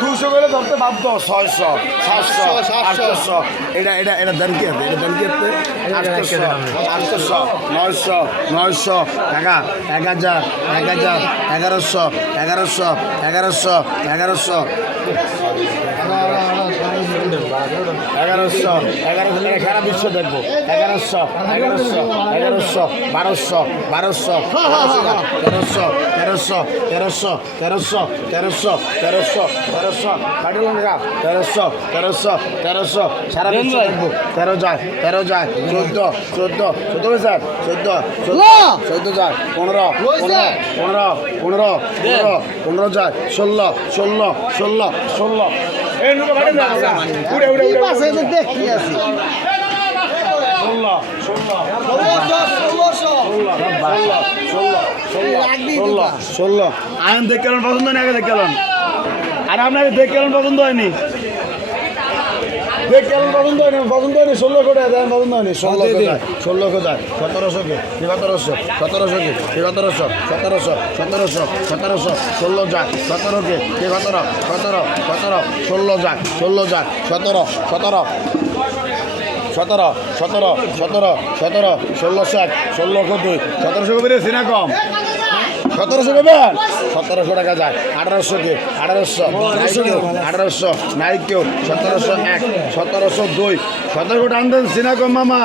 দুশো করে ধরতে বাধ্য ছয়শো, সাতশো আটশো এটা এটা এটা দেন কি আছে এটা দেন কি আছে আটশো আটশো নয়শো নয়শো টাকা এক হাজার এগারোশো এগারোশো এগারোশো এগারোশো এগারোশো এগারোশো টাকা সারা বিশ্ব দেখব। এগারোশো এগারোশো এগারোশো বারোশো বারোশো তেরোশো তেরোশো তেরোশো তেরোশো তেরোশো তেরোশো তেরোশো কাটিলাম টাকা তেরোশো তেরোশো তেরোশো সারা বিশ্ব দেখব। তেরো যায় তেরো যায় চোদ্দ চোদ্দ চোদ্দ স্যার চোদ্দ চোদ্দ চোদ্দ যায় পনেরো পনেরো পনেরো পনেরো পনেরো পনেরো যায় ষোলো ষোলো ষোলো ষোলো পাশে তো দেখি আছি ষোলো ষোলো ষোলো আয়ন দেখে পছন্দ হয়নি আগে দেখে আর আপনাকে দেখে পছন্দ হয়নি। দেখে গেলেন পছন্দ হয়নি? পছন্দ হয়নি ষোলো কোটি দেন পছন্দ হয়নি। ষোলো কোথায়? ষোলো কোথায়? সতেরোশো কে? সতেরোশো সতেরোশো কে? সতেরোশো সতেরোশো সতেরোশো সতেরোশো ষোলো যায় সতেরো কে? সতেরো? সতেরো সতেরো ষোলো যায় ষোলো সতেরো সতেরো সতেরো সতেরো সতেরো সতেরো ষোলোশো এক ষোলো দুই সতেরোশো বেরিয়েছি না কম? সতেরোশো দেবেন সতেরোশো টাকা যায়। আঠারোশো কে আঠারোশো আঠারোশো কেউ আঠারোশো নাই কেউ সতেরোশো এক, সতেরোশো দুই। সতেরোশো টান দেন সিনাকো মামা।